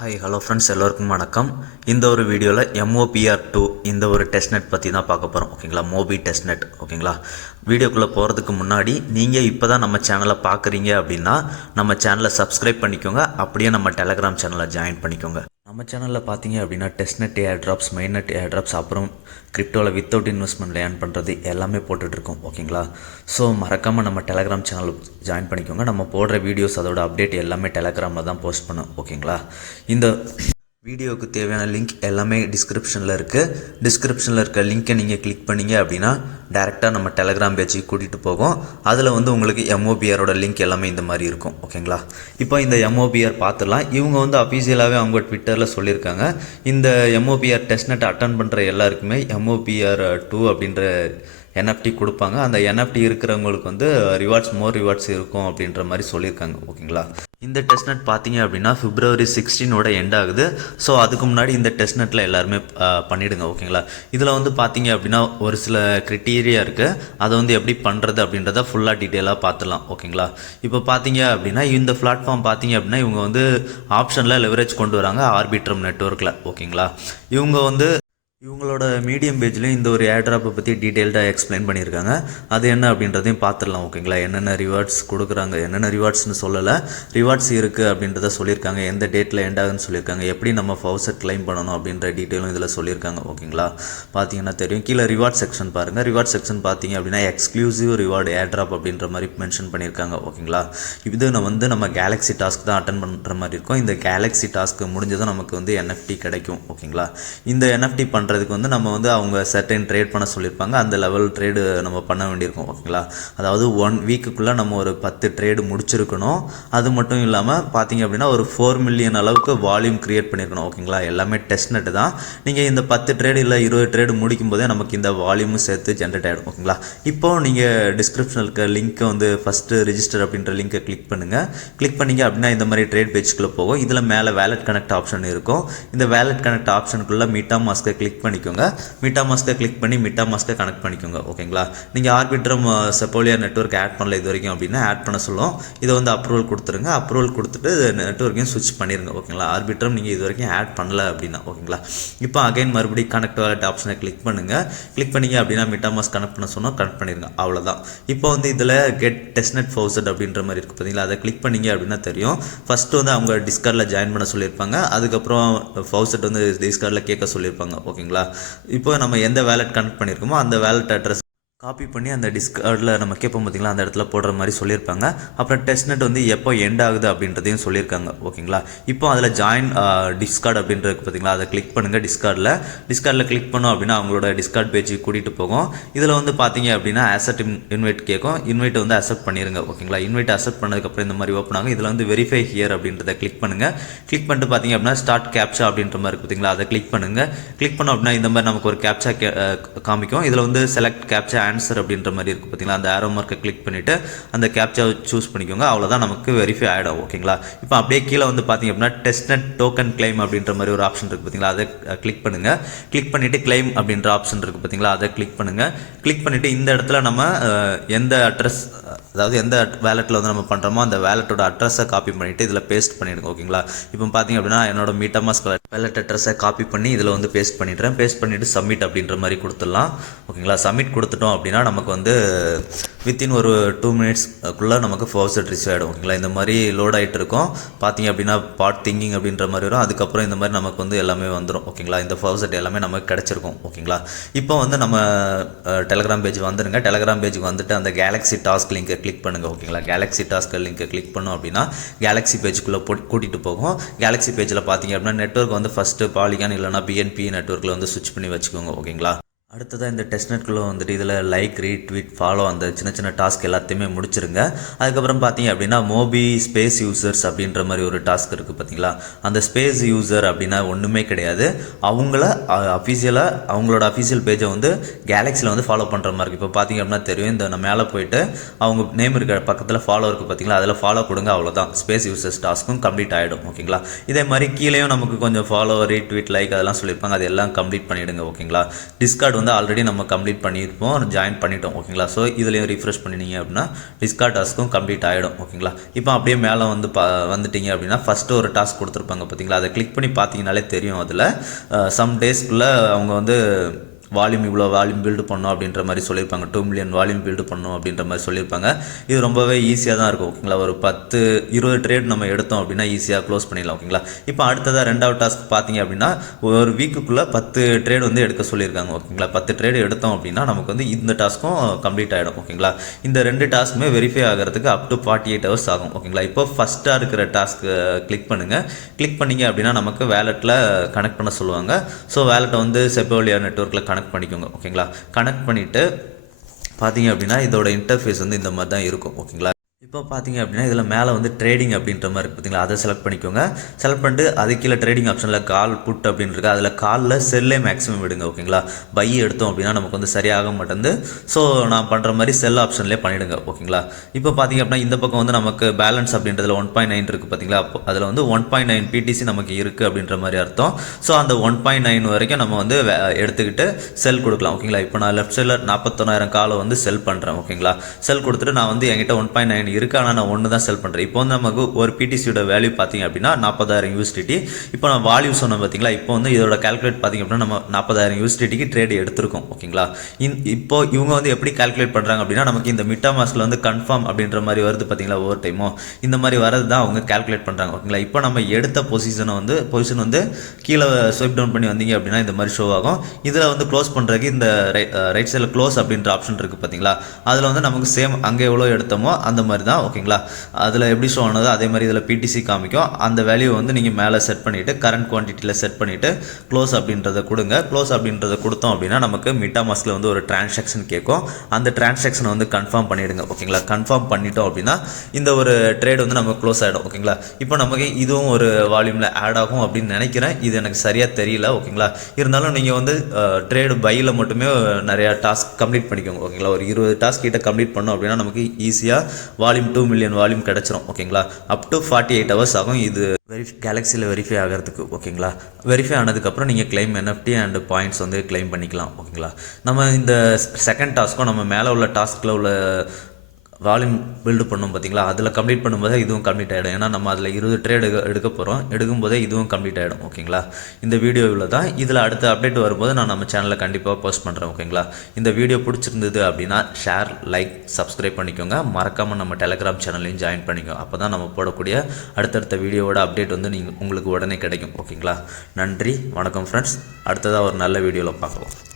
Hi hello friends, எல்லோருக்கும் வணக்கம். இந்த ஒரு வீடியோவில் MOPR2 இந்த ஒரு டெஸ்ட்நெட் பற்றி தான் பார்க்க போகிறோம். ஓகேங்களா, மோபி டெஸ்ட்நெட். ஓகேங்களா, வீடியோக்குள்ளே போகிறதுக்கு முன்னாடி நீங்கள் இப்போ தான் நம்ம சேனலை பார்க்குறீங்க அப்படின்னா நம்ம சேனலை சப்ஸ்கிரைப் பண்ணிக்கோங்க. அப்படியே நம்ம டெலகிராம் சேனலை ஜாயின் பண்ணிக்கோங்க. நம்ம சேனலில் பார்த்தீங்க அப்படின்னா டெஸ்ட்நெட் ஏர்ட்ராப்ஸ், மெயின்நெட் ஏர்ட்ராப்ஸ், அப்புறம் கிரிப்டோவில் வித்தவுட் இன்வெஸ்ட்மெண்ட் ஏர்ன் பண்ணுறது எல்லாமே போட்டுட்ருக்கோம். ஓகேங்களா, ஸோ மறக்காமல் நம்ம டெலகிராம் சேனல் ஜாயின் பண்ணிக்கோங்க. நம்ம போடுற வீடியோஸ் அதோட அப்டேட் எல்லாமே டெலகிராமில் தான் போஸ்ட் பண்ணோம். ஓகேங்களா, இந்த வீடியோவுக்கு தேவையான லிங்க் எல்லாமே டிஸ்கிரிப்ஷனில் இருக்குது. டிஸ்கிரிப்ஷனில் இருக்க லிங்க்கை நீங்கள் கிளிக் பண்ணிங்க அப்படின்னா டேரெக்டாக நம்ம டெலகிராம் பேஜுக்கு கூட்டிகிட்டு போகும். அதில் உங்களுக்கு MOPRோட லிங்க் எல்லாமே இந்த மாதிரி இருக்கும். ஓகேங்களா, இப்போ இந்த MOPR பார்த்துடலாம். இவங்க அஃபீஷியலாகவே அவங்க ட்விட்டரில் சொல்லியிருக்காங்க, இந்த MOPR டெஸ்ட்நெட் அட்டன் பண்ணுற எல்லாருக்குமே MOPR2 அப்படின்ற NFT கொடுப்பாங்க. அந்த NFT இருக்கிறவங்களுக்கு ரிவார்ட்ஸ், மோர் ரிவார்ட்ஸ் இருக்கும் அப்படின்ற மாதிரி சொல்லியிருக்காங்க. ஓகேங்களா, இந்த டெஸ்ட்நெட் பார்த்தீங்க அப்படின்னா February 16 எண்ட் ஆகுது. ஸோ அதுக்கு முன்னாடி இந்த டெஸ்ட்நெட்டில் எல்லாருமே பண்ணிவிடுங்க. ஓகேங்களா, இதில் பார்த்தீங்க அப்படின்னா ஒரு சில க்ரிட்டீரியா இருக்குது. அதை எப்படி பண்ணுறது அப்படின்றத ஃபுல்லாக டீட்டெயிலாக பார்த்துலாம். ஓகேங்களா, இப்போ பார்த்தீங்க அப்படின்னா இந்த பிளாட்ஃபார்ம் பார்த்தீங்க அப்படின்னா இவங்க ஆப்ஷனில் லெவரேஜ் கொண்டு வராங்க ஆர்பிட்ரம் நெட்வொர்க்கில். ஓகேங்களா, இவங்களோட மீடியம் பேஜ்லேயும் இந்த ஒரு ஏர்ட்ராப்பை பற்றி டீட்டெயில்டாக எக்ஸ்பிளைன் பண்ணியிருக்காங்க. அது என்ன அப்படின்றதையும் பார்த்துடலாம். ஓகேங்களா, என்னென்ன ரிவார்ட்ஸ் கொடுக்குறாங்க, என்னென்ன ரிவார்ட்ஸ்னு சொல்லலை, ரிவார்ட்ஸ் இருக்குது அப்படின்றத சொல்லியிருக்காங்க, எந்த டேட்டில் எண்ட் ஆகுன்னு சொல்லியிருக்காங்க, எப்படி நம்ம ஃபவுசர் கிளைம் பண்ணணும் அப்படின்ற டீட்டெயிலும் இதில் சொல்லியிருக்காங்க. ஓகேங்களா, பார்த்தீங்கன்னா தெரியும். கீழே ரிவார்ட் செக்ஷன் பாருங்கள். ரிவார்ட் செக்ஷன் பார்த்தீங்க அப்படின்னா எக்ஸ்க்ளூசிவ் ரிவார்டு ஏர்ட்ராப் அப்படின்ற மாதிரி மென்ஷன் பண்ணியிருக்காங்க. ஓகேங்களா, இது நம்ம கேலக்ஸி டாஸ்க் தான் அட்டன் பண்ணுற மாதிரி இருக்கும். இந்த கேலக்ஸி டாஸ்க் முடிஞ்சதும் நமக்கு NFT கிடைக்கும். ஓகேங்களா, இந்த NFT பண்ணுறதுக்கு நம்ம அவங்க சர்டன் ட்ரேட் பண்ண சொல்லியிருப்பாங்க. அந்த லெவல் ட்ரேடு நம்ம பண்ண வேண்டியிருக்கும். ஓகேங்களா, அதாவது 1 வீக்குக்குள்ளே நம்ம ஒரு 10 ட்ரேடு முடிச்சிருக்கணும். அது மட்டும் இல்லாமல் பார்த்தீங்க அப்படின்னா ஒரு 4 மில்லியன் அளவுக்கு வால்யூம் க்ரியேட் பண்ணியிருக்கணும். ஓகேங்களா, எல்லாமே டெஸ்ட்நெட் தான். நீங்கள் இந்த 10 ட்ரேடு இல்லை 20 ட்ரேடு முடிக்கும் போதே நமக்கு இந்த வால்யூமும் சேர்த்து ஜென்ரேட் ஆகிடும். ஓகேங்களா, இப்போது நீங்கள் டிஸ்கிரிப்ஷனில் இருக்க லிங்க்கை ஃபஸ்ட்டு ரிஜிஸ்டர் அப்படின்ற லிங்க்கை கிளிக் பண்ணுங்கள். கிளிக் பண்ணிங்க அப்படின்னா இந்த மாதிரி ட்ரேட் பேஜ்க்குள்ளே போகும். இதில் மேலே வேலட் கனெக்ட் ஆப்ஷன் இருக்கும். இந்த வேலட் கனெக்ட் ஆப்ஷனுக்குள்ளே MetaMask கிளிக் பண்ணிக்கோங்க. MetaMask கிளிக் பண்ணி MetaMask கனெக்ட் பண்ணிக்கோங்க. ஓகேங்களா, நீங்கள் ஆர்பிட்ரம் செப்போலியா நெட்வொர்க் ஆட் பண்ணல இது வரைக்கும் அப்படின்னா ஆட் பண்ண சொல்லும். இதை அப்ரூவல் கொடுத்துருங்க. அப்ரூவல் கொடுத்துட்டு நெட்வொர்க்கையும் ஸ்விட்ச் பண்ணிடுங்க. ஓகேங்களா, ஆர்பிட்ரம் நீங்கள் இது வரைக்கும் ஆட் பண்ணல அப்படின்னா. ஓகேங்களா, இப்போ அகைன் மறுபடியும் கனெக்ட் வாலெட் ஆப்ஷனை கிளிக் பண்ணுங்கள். கிளிக் பண்ணிங்க அப்படின்னா MetaMask கனெக்ட் பண்ண சொன்னால் கனெக்ட் பண்ணிடுங்க. அவ்வளோதான். இப்போ இதில் கெட் டெஸ்ட்நெட் ஃபவுசட் அப்படின்ற மாதிரி இருக்குது பார்த்தீங்களா, அதை கிளிக் பண்ணிங்க அப்படின்னா தெரியும். ஃபஸ்ட்டு அவங்க டிஸ்கார்டில் ஜாயின் பண்ண சொல்லியிருப்பாங்க. அதுக்கப்புறம் ஃபவுசட் டிஸ்கார்டில் கேட்க சொல்லியிருப்பாங்க. ஓகேங்களா, இப்போ நம்ம எந்த வேலட் கனெக்ட் பண்ணியிருக்கோமோ அந்த வேலட் அட்ரஸ் காப்பி பண்ணி அந்த டிஸ்கார்டில் நம்ம கேட்போம் பார்த்திங்களா, அந்த இடத்துல போடுற மாதிரி சொல்லியிருப்பாங்க. அப்புறம் டெஸ்ட்நெட் எப்போ எண்ட் ஆகுது அப்படின்றதையும் சொல்லியிருக்காங்க. ஓகேங்களா, இப்போ அதில் ஜாயின் டிஸ்கார்ட் அப்படின்றது பார்த்திங்களா, அதை கிளிக் பண்ணுங்கள். டிஸ்கார்டில் கிளிக் பண்ணோம் அப்படின்னா அவங்களோட டிஸ்கார்ட் பேஜுக்கு கூட்டிகிட்டு போகும். இதில் பார்த்தீங்க அப்படின்னா அசெப்ட் இன்வைட் கேட்கும். இன்வைட் அக்செப்ட் பண்ணிடுங்க. ஓகேங்களா, இன்வைட் அக்செப்ட் பண்ணதுக்கப்புறம் இந்த மாதிரி ஓப்பன் ஆகும். இதில் வெரிஃபை ஹியர் அப்படின்றத கிளிக் பண்ணுங்கள். கிளிக் பண்ணிட்டு பார்த்தீங்க அப்படின்னா ஸ்டார்ட் கேப்சா அப்படின்ற மாதிரி இருக்குது பார்த்திங்களா, அதை கிளிக் பண்ணுங்கள். கிளிக் பண்ணோம் அப்படின்னா இந்த மாதிரி நமக்கு ஒரு கேப்சா காமிக்கும். இதில் செலக்ட் கேப்சா ஆன்சர் அப்படின்ற மாதிரி இருக்குது பார்த்தீங்களா, அந்த ஆரோ மார்க்கை கிளிக் பண்ணிவிட்டு அந்த கேப்சாவை சூஸ் பண்ணிக்கோங்க. அவ்வளோதான், நமக்கு வெரிஃபை ஆகிடும். ஓகேங்களா, இப்போ அப்படியே கீழே பார்த்தீங்க அப்படின்னா டெஸ்ட்நெட் டோக்கன் கிளைம் அப்படின்ற மாதிரி ஒரு ஆப்ஷன் இருக்குது பார்த்தீங்களா, அதை கிளிக் பண்ணுங்கள். கிளிக் பண்ணிவிட்டு கிளைம் அப்படின்ற ஆப்ஷன் இருக்குது பார்த்தீங்களா, அதை கிளிக் பண்ணுங்கள். கிளிக் பண்ணிவிட்டு இந்த இடத்துல நம்ம எந்த அட்ரஸ், அதாவது எந்த வேலெட்டில் நம்ம பண்ணுறோமோ அந்த வேலெட்டோட அட்ரஸை காப்பி பண்ணிவிட்டு இதில் பேஸ்ட் பண்ணிவிடுங்க. ஓகேங்களா, இப்போ பார்த்தீங்க அப்படின்னா என்னோட MetaMask வேலெட் அட்ரஸை காப்பி பண்ணி இதில் பேஸ்ட் பண்ணிடுறேன். பேஸ்ட் பண்ணிவிட்டு சப்மிட் அப்படின்ற மாதிரி கொடுத்துடலாம். ஓகேங்களா, சப்மிட் கொடுத்துட்டோம் அப்படின்னா நமக்கு வித்தின் ஒரு 2 மினிட்ஸ்க்குள்ளே நமக்கு ஃபவுசட் ரிசீவ் ஆகிடும். ஓகேங்களா, இந்த மாதிரி லோட் ஆகிட்டு இருக்கும். பார்த்தீங்க அப்படின்னா பாட் திங்கிங் அப்படின்ற மாதிரி வரும். அதுக்கப்புறம் இந்த மாதிரி நமக்கு எல்லாமே வந்துடும். ஓகேங்களா, இந்த ஃபவுசட் எல்லாமே நமக்கு கிடச்சிருக்கும். ஓகேங்களா, இப்போ நம்ம டெலகிராம் பேஜ் வந்துடுங்க. டெலகிராம் பேஜுக்கு வந்துட்டு அந்த கேலக்ஸி டாஸ்க் லிங்கை கிளிக் பண்ணுங்கள். ஓகேங்களா, கேலக்ஸி டாஸ்க் லிங்கை கிளிக் பண்ணோம் அப்படின்னா கேலக்ஸி பேஜுக்குள்ளே கூட்டிகிட்டு போகும். கேலக்ஸி பேஜில் பார்த்தீங்க அப்படின்னா நெட்வொர்க் ஃபஸ்ட்டு பாலிகான் இல்லைனா BNP நெட்வொர்க்கில் ஸ்விட்ச் பண்ணி வச்சுக்கோங்க. ஓகேங்களா, அடுத்ததாக இந்த டெஸ்ட்நெட்குள்ளே இதில் லைக், ரீட்வீட், ஃபாலோ அந்த சின்ன சின்ன டாஸ்க் எல்லாத்தையுமே முடிச்சிருங்க. அதுக்கப்புறம் பார்த்தீங்க அப்படின்னா மோபி ஸ்பேஸ் யூசர்ஸ் அப்படின்ற மாதிரி ஒரு டாஸ்க் இருக்குது பார்த்தீங்களா, அந்த ஸ்பேஸ் யூசர் அப்படின்னா ஒன்றுமே கிடையாது. அவங்கள அஃபீஷியலாக அவங்களோட அஃபீஷியல் பேஜை கேலக்ஸியில் ஃபாலோ பண்ணுற மாதிரி இருக்குது. இப்போ பார்த்தீங்க அப்படின்னா தெரியும், இந்த நான் மேலே போயிட்டு அவங்க நேம் இருக்க பக்கத்தில் ஃபாலோ இருக்குது பார்த்தீங்களா, அதில் ஃபாலோ கொடுங்க. அவ்வளோதான், ஸ்பேஸ் யூசர்ஸ் டாஸ்க்கும் கம்ப்ளீட் ஆகிடும். ஓகேங்களா, இதே மாதிரி கீழேயும் நமக்கு கொஞ்சம் ஃபாலோ, ரீட்வீட், லைக் அதெல்லாம் சொல்லியிருப்பாங்க. அதெல்லாம் கம்ப்ளீட் பண்ணிவிடுங்க. ஓகேங்களா, டிஸ்கார்ட் வந்து ஆல்ரெடி நம்ம கம்ப்ளீட் பண்ணியிருப்போம், ஜாயின் பண்ணிட்டோம் ஓகேங்களா. ஸோ இதுலேயும் ரிஃப்ரெஷ் பண்ணினீங்க அப்படின்னா டிஸ்கார்ட் டாஸ்க்கும் கம்ப்ளீட் ஆகிடும் ஓகேங்களா. இப்போ அப்படியே மேலே வந்து வந்துட்டீங்க அப்படின்னா ஃபஸ்ட்டு ஒரு டாஸ்க் கொடுத்துருப்பாங்க பார்த்தீங்களா, அதை கிளிக் பண்ணி பார்த்தீங்கனாலே தெரியும். அதில் சம் டேஸ்க்குள்ளே அவங்க வந்து வால்யூம் இவ்வளோ வால்யூம் பில்டு பண்ணணும் அப்படின்ற மாதிரி சொல்லியிருப்பாங்க. 2 மில்லியன் வால்யூம் பில்டு பண்ணணும் அப்படின்ற மாதிரி சொல்லியிருப்பாங்க. இது ரொம்பவே ஈஸியாக தான் இருக்கும் ஓகேங்களா. ஒரு 10-20 ட்ரேட் நம்ம எடுத்தோம் அப்படின்னா ஈஸியாக க்ளோஸ் பண்ணிடலாம் ஓகேங்களா. இப்போ அடுத்ததாக ரெண்டாவது டாஸ்க் பார்த்தீங்க அப்படின்னா ஒரு வீக்குக்குள்ளே 10 ட்ரேட் வந்து எடுக்க சொல்லியிருக்காங்க ஓகேங்களா. 10 ட்ரேட் எடுத்தோம் அப்படின்னா நமக்கு வந்து இந்த டாஸ்க்கும் கம்ப்ளீட் ஆகிடும் ஓகேங்களா. இந்த 2 டாஸ்க்குமே வெரிஃபை ஆகிறதுக்கு அப் டு 48 ஹவர்ஸ் ஆகும் ஓகேங்களா. இப்போ ஃபஸ்ட்டாக இருக்கிற டாஸ்க்கு கிளிக் பண்ணுங்கள். கிளிக் பண்ணிங்க அப்படின்னா நமக்கு வேலெட்டில் கனெக்ட் பண்ண சொல்லுவாங்க. ஸோ வேலெட்டை வந்து செப்போலியா நெட்வொர்க்கில் கனெக்ட் பண்ணிக்கோங்க ஓகேங்களா. கனெக்ட் பண்ணிவிட்டு பார்த்தீங்க அப்படின்னா இதோட இன்டர்ஃபேஸ் வந்து இந்த மாதிரி தான் இருக்கும் ஓகேங்களா. இப்போ பார்த்தீங்க அப்படின்னா இதில் மேலே வந்து ட்ரேடிங் அப்படின்ற மாதிரி இருக்குது பார்த்தீங்களா, அதை செலக்ட் பண்ணிக்கோங்க. செலக்ட் பண்ணிட்டு அது கீழே ட்ரேடிங் ஆப்ஷனில் கால் புட் அப்படின்னு இருக்குது. அதில் காலில் செல்லே மேக்ஸிமம் விடுங்க ஓகேங்களா. பை எடுத்தோம் அப்படின்னா நமக்கு வந்து சரியாக மாட்டேங்குது. ஸோ நான் பண்ணுற மாதிரி செல் ஆப்ஷன்லேயே பண்ணிவிடுங்க ஓகேங்களா. இப்போ பார்த்தீங்க அப்படின்னா இந்த பக்கம் வந்து நமக்கு பேலன்ஸ் அப்படின்றதுல 1.9 இருக்குது பார்த்தீங்களா. அப்போ அதில் வந்து 1.9 PTC நமக்கு இருக்குது அப்படின்ற மாதிரி அர்த்தம். ஸோ அந்த 1.9 வரைக்கும் நம்ம வந்து எடுத்துக்கிட்டு செல் கொடுக்கலாம் ஓகேங்களா. இப்போ நான் லெஃப்ட் சைடில் 41,000 காலை வந்து செல் பண்ணுறேன் ஓகேங்களா. செல் கொடுத்துட்டு நான் வந்து என்கிட்ட 1.9 இருக்குது, ஆனால் நான் ஒன்று தான் செல் பண்ணுறேன். இப்போ வந்து நமக்கு ஒரு பிடிசியோட வேல்யூ பார்த்தீங்க அப்படின்னா 40,000 USDT. இப்போ நான் வால்யூ சொன்னேன் பார்த்தீங்களா. இப்போ வந்து இதோட கால்குலேட் பார்த்தீங்க அப்படின்னா நம்ம 40,000 USDTக்கு ட்ரேட் எடுத்திருக்கோம் ஓகேங்களா. இப்போ இவங்க வந்து எப்படி கால்குலேட் பண்ணுறாங்க அப்படின்னா நமக்கு இந்த மிட்டாமாஸ்கில் வந்து கன்ஃபார்ம் அப்படின்ற மாதிரி வருது பார்த்தீங்களா ஒவ்வொரு டைமும். இந்த மாதிரி வரது தான் அவங்க கால்குலேட் பண்ணுறாங்க ஓகேங்களா. இப்போ நம்ம எடுத்த பொசிஷன் வந்து கீழே ஸ்வைப் டவுன் பண்ணி வந்தீங்க அப்படின்னா இந்த மாதிரி ஷோ ஆகும். இதில் வந்து க்ளோஸ் பண்ணுறதுக்கு இந்த ரைட் சைடில் க்ளோஸ் அப்படின்ற ஆப்ஷன் இருக்குது பார்த்தீங்களா. அதில் வந்து நமக்கு சேம் அங்கே எவ்வளோ எடுத்தோமோ அந்த மாதிரி தான் ஓகேங்களா. அதில் எப்படி ஷோ ஆனதோ அதே மாதிரி இதில் PTC காமிக்கும். அந்த வேல்யூ வந்து நீங்கள் மேலே செட் பண்ணிவிட்டு கரண்ட் குவான்டிட்டியில் செட் பண்ணிவிட்டு க்ளோஸ் அப்படின்றத கொடுங்க. க்ளோஸ் அப்படின்றத கொடுத்தோம் அப்படின்னா நமக்கு மிட்டாமாஸ்கில் வந்து ஒரு டிரான்சாக்ஷன் கேட்கும். அந்த டிரான்சாக்ஷனை வந்து கன்ஃபார்ம் பண்ணிவிடுங்க ஓகேங்களா. கன்ஃபார்ம் பண்ணிட்டோம் அப்படின்னா இந்த ஒரு ட்ரேட் வந்து நமக்கு க்ளோஸ் ஆகிடும் ஓகேங்களா. இப்போ நமக்கு இதுவும் ஒரு வால்யூமில் ஆட் ஆகும் அப்படின்னு நினைக்கிறேன். இது எனக்கு சரியாக தெரியல ஓகேங்களா. இருந்தாலும் நீங்கள் வந்து ட்ரேடு பையில் மட்டுமே நிறையா டாஸ்க் கம்ப்ளீட் பண்ணிக்கோங்க ஓகேங்களா. ஒரு 20 டாஸ்க் கிட்ட கம்ப்ளீட் பண்ணோம் அப்படின்னா நமக்கு ஈஸியாக வால்யூம் 2 மில்லியன் வால்யூம் கிடச்சிரும் ஓகேங்களா. அப் டு 48 ஹவர்ஸ் ஆகும் இது கேலக்ஸியில் வெரிஃபை ஆகிறதுக்கு ஓகேங்களா. வெரிஃபை ஆனதுக்கப்புறம் நீங்கள் கிளைம் NFT அண்ட் பாயிண்ட்ஸ் வந்து கிளைம் பண்ணிக்கலாம் ஓகேங்களா. நம்ம இந்த செகண்ட் டாஸ்க்கும் நம்ம மேலே உள்ள டாஸ்கில் உள்ள வால்யூம் பில்டு பண்ணோம் பார்த்தீங்களா, அதில் கம்ப்ளீட் பண்ணும்போதே இதுவும் கம்ப்ளீட் ஆகிடும். ஏன்னா நம்ம அதில் 20 ட்ரேட் எடுக்க போகிறோம். எடுக்கும்போதே இதுவும் கம்ப்ளீட் ஆகிடும் ஓகேங்களா. இந்த வீடியோவில் தான் இதில் அடுத்த அப்டேட் வரும்போது நான் நம்ம சேனலில் கண்டிப்பாக போஸ்ட் பண்ணுறேன் ஓகேங்களா. இந்த வீடியோ பிடிச்சிருந்தது அப்படின்னா ஷேர், லைக், சப்ஸ்கிரைப் பண்ணிக்கோங்க. மறக்காமல் நம்ம டெலகிராம் சேனல்லையும் ஜாயின் பண்ணிக்கோங்க. அப்போ தான் நம்ம போடக்கூடிய அடுத்தடுத்த வீடியோவோட அப்டேட் வந்து உங்களுக்கு உடனே கிடைக்கும் ஓகேங்களா. நன்றி, வணக்கம் ஃப்ரெண்ட்ஸ். அடுத்ததாக ஒரு நல்ல வீடியோவில் பார்க்கலாம்.